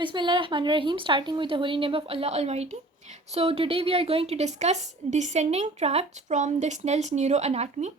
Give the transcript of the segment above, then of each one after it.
Bismillahirrahmanirrahim, starting with the holy name of Allah Almighty. So today we are going to discuss descending tracts from the Snell's neuroanatomy.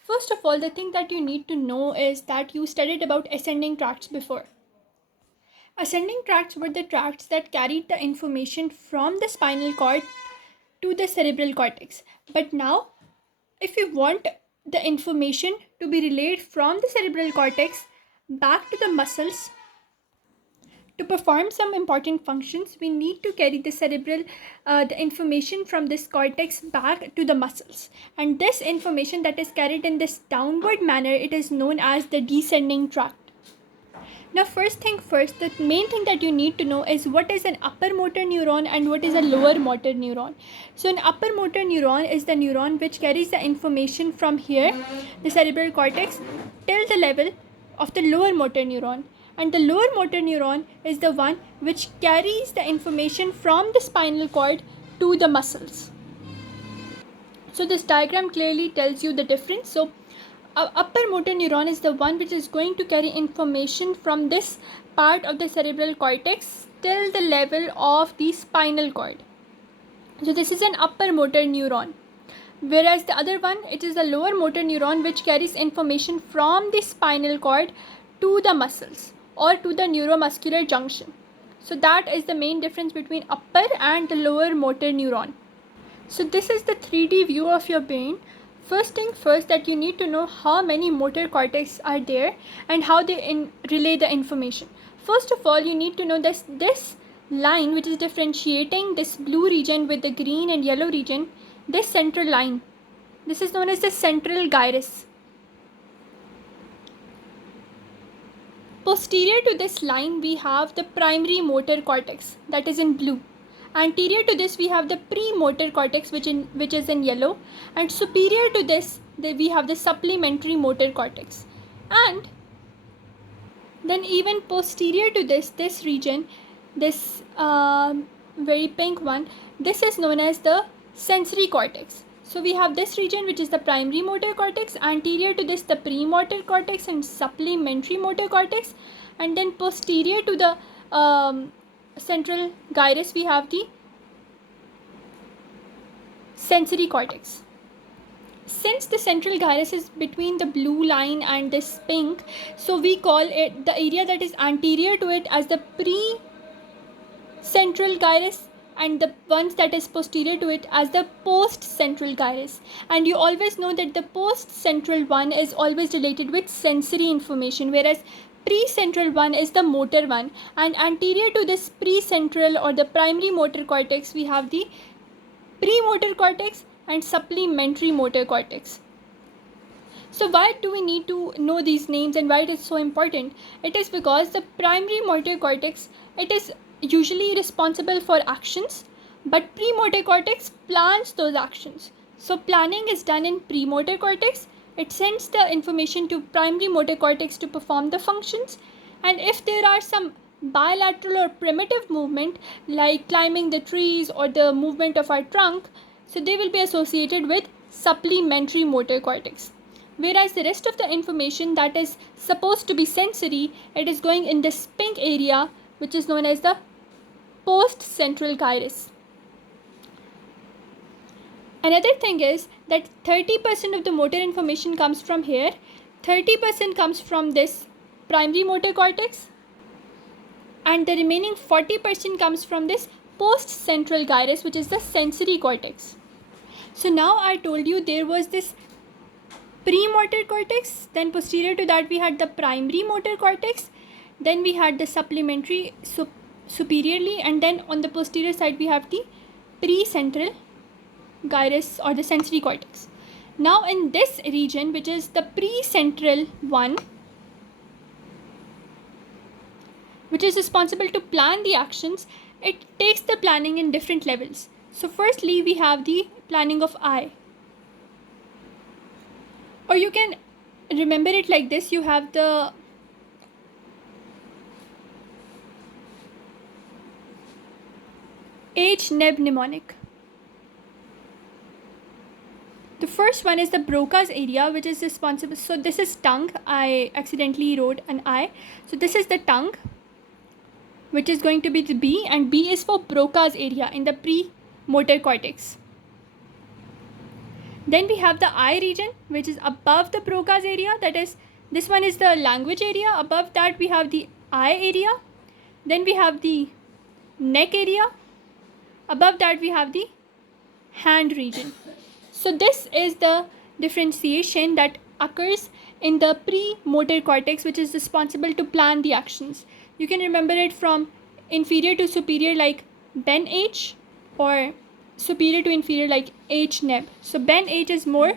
First of all, the thing that you need to know is that you studied about ascending tracts before. Ascending tracts were the tracts that carried the information from the spinal cord to the cerebral cortex. But now, if you want the information to be relayed from the cerebral cortex back to the muscles, to perform some important functions, we need to carry the information from this cortex back to the muscles. And this information that is carried in this downward manner, it is known as the descending tract. Now, first thing first, the main thing that you need to know is what is an upper motor neuron and what is a lower motor neuron. So, an upper motor neuron is the neuron which carries the information from here, the cerebral cortex, till the level of the lower motor neuron. And the lower motor neuron is the one which carries the information from the spinal cord to the muscles. So, this diagram clearly tells you the difference. So, upper motor neuron is the one which is going to carry information from this part of the cerebral cortex till the level of the spinal cord. So this is an upper motor neuron, whereas the other one, it is the lower motor neuron which carries information from the spinal cord to the muscles or to the neuromuscular junction. So that is the main difference between upper and the lower motor neuron. So this is the 3D view of your brain. First thing first, that you need to know how many motor cortex are there and how they relay the information. First of all, you need to know this line which is differentiating this blue region with the green and yellow region, this central line, this is known as the central gyrus. Posterior to this line, we have the primary motor cortex, that is in blue. Anterior to this, we have the premotor cortex, which is in yellow, and superior to this, we have the supplementary motor cortex. And then even posterior to this region, this very pink one, this is known as the sensory cortex. So we have this region which is the primary motor cortex, anterior to this the premotor cortex and supplementary motor cortex, and then posterior to the central gyrus, we have the sensory cortex. Since the central gyrus is between the blue line and this pink, so we call it the area that is anterior to it as the pre-central gyrus, and the ones that is posterior to it as the post-central gyrus. And you always know that the post-central one is always related with sensory information, whereas pre-central one is the motor one, and anterior to this pre-central or the primary motor cortex, we have the premotor cortex and supplementary motor cortex. So why do we need to know these names and why it is so important? It is because the primary motor cortex, it is usually responsible for actions, but premotor cortex plans those actions. So planning is done in premotor cortex. It sends the information to primary motor cortex to perform the functions, and if there are some bilateral or primitive movement like climbing the trees or the movement of our trunk, so they will be associated with supplementary motor cortex. Whereas the rest of the information that is supposed to be sensory, it is going in this pink area which is known as the post-central gyrus. Another thing is that 30% of the motor information comes from here, 30% comes from this primary motor cortex, and the remaining 40% comes from this post-central gyrus, which is the sensory cortex. So now I told you there was this premotor cortex, then posterior to that we had the primary motor cortex, then we had the supplementary superiorly, and then on the posterior side we have the pre-central gyrus or the sensory cortex. Now in this region, which is the pre-central one, which is responsible to plan the actions, it takes the planning in different levels. So firstly, we have the planning of eye, or you can remember it like this. You have the H-neb mnemonic. The first one is the Broca's area, which is responsible. So this is tongue. I accidentally wrote an I. So this is the tongue, which is going to be the B, and B is for Broca's area in the premotor cortex. Then we have the I region, which is above the Broca's area, that is, this one is the language area. Above that we have the eye area. Then we have the neck area. Above that we have the hand region. So this is the differentiation that occurs in the premotor cortex, which is responsible to plan the actions. You can remember it from inferior to superior like Ben H, or superior to inferior like H neb. So Ben H is more,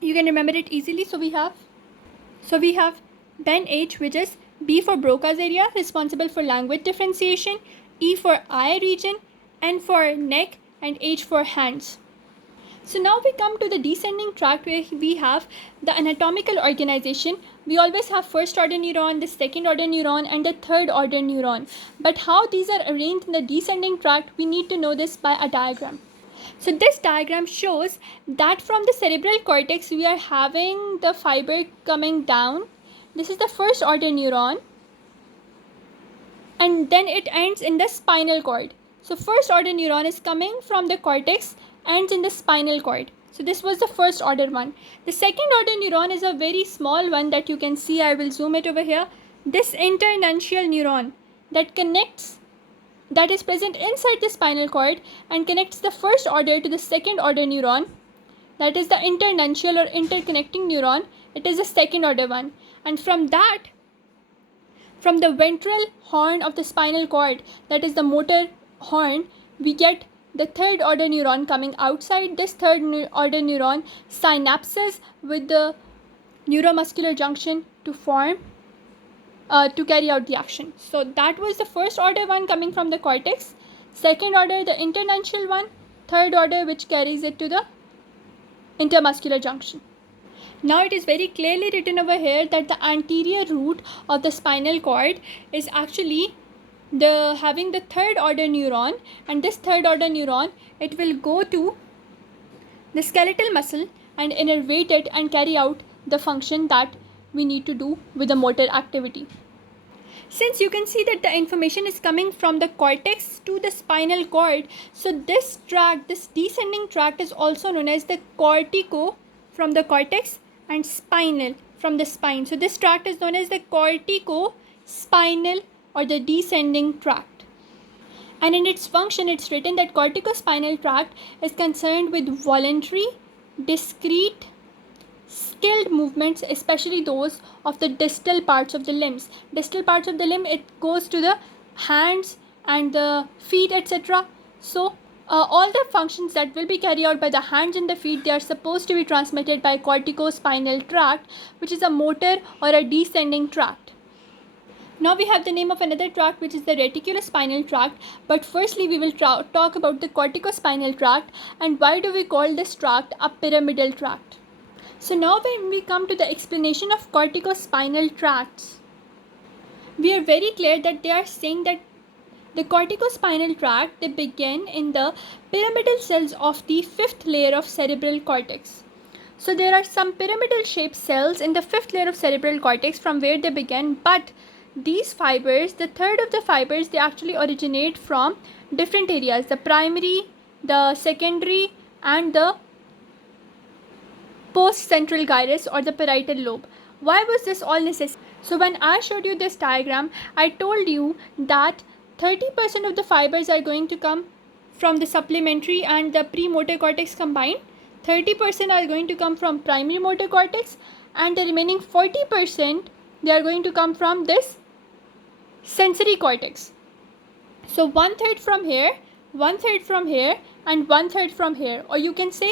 you can remember it easily. So we have Ben H, which is B for Broca's area, responsible for language differentiation, E for eye region, N for neck, and H for hands. So now we come to the descending tract, where we have the anatomical organization. We always have first order neuron, the second order neuron, and the third order neuron. But how these are arranged in the descending tract, we need to know this by a diagram. So this diagram shows that from the cerebral cortex we are having the fiber coming down. This is the first order neuron, and then it ends in the spinal cord. So first order neuron is coming from the cortex, ends in the spinal cord. So this was the first order one. The second order neuron is a very small one that you can see. I will zoom it over here. This internuncial neuron that is present inside the spinal cord and connects the first order to the second order neuron. That is the internuncial or interconnecting neuron. It is the second order one. And from the ventral horn of the spinal cord, that is the motor horn, we get the third order neuron coming outside. This third order neuron synapses with the neuromuscular junction to form to carry out the action. So that was the first order one coming from the cortex, second order the internuncial one, third order which carries it to the intermuscular junction. Now it is very clearly written over here that the anterior root of the spinal cord is actually having the third order neuron, and this third order neuron, it will go to the skeletal muscle and innervate it and carry out the function that we need to do with the motor activity. Since you can see that the information is coming from the cortex to the spinal cord, so this descending tract is also known as the cortico from the cortex and spinal from the spine. So this tract is known as the cortico-spinal or the descending tract. And in its function, it's written that corticospinal tract is concerned with voluntary, discrete, skilled movements, especially those of the distal parts of the limbs. Distal parts of the limb, it goes to the hands and the feet, etc. So all the functions that will be carried out by the hands and the feet, they are supposed to be transmitted by corticospinal tract, which is a motor or a descending tract. Now we have the name of another tract, which is the reticulospinal tract. But firstly, we will talk about the corticospinal tract and why do we call this tract a pyramidal tract. So now when we come to the explanation of corticospinal tracts, we are very clear that they are saying that the corticospinal tract, they begin in the pyramidal cells of the fifth layer of cerebral cortex. So there are some pyramidal shaped cells in the fifth layer of cerebral cortex from where they begin, but these fibers, the third of the fibers, they actually originate from different areas: the primary, the secondary, and the post-central gyrus or the parietal lobe. Why was this all necessary? So when I showed you this diagram, I told you that 30% of the fibers are going to come from the supplementary and the premotor cortex combined. 30% are going to come from primary motor cortex, and the remaining 40% they are going to come from this sensory cortex. So 1/3 from here, 1/3 from here, and 1/3 from here, or you can say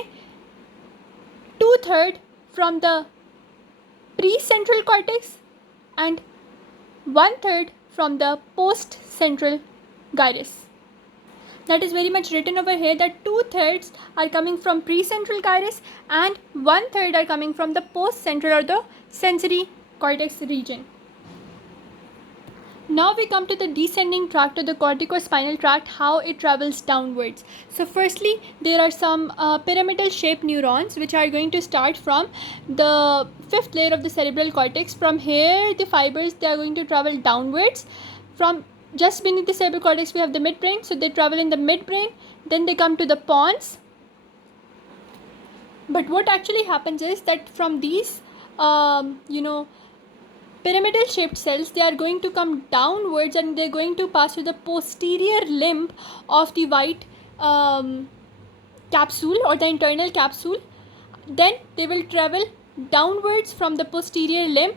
2/3 from the pre-central cortex and 1/3 from the post-central gyrus. That is very much written over here that 2/3 are coming from pre-central gyrus and 1/3 are coming from the post-central or the sensory cortex region. Now we come to the descending tract or the corticospinal tract, how it travels downwards. So firstly, there are some pyramidal shaped neurons which are going to start from the fifth layer of the cerebral cortex. From here, the fibers, they are going to travel downwards From just beneath the cerebral cortex, we have the midbrain. So they travel in the midbrain, then they come to the pons. But what actually happens is that from these, pyramidal shaped cells, they are going to come downwards and they're going to pass through the posterior limb of the white capsule or the internal capsule. Then they will travel downwards from the posterior limb.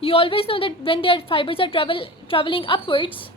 You always know that when their fibers are traveling upwards,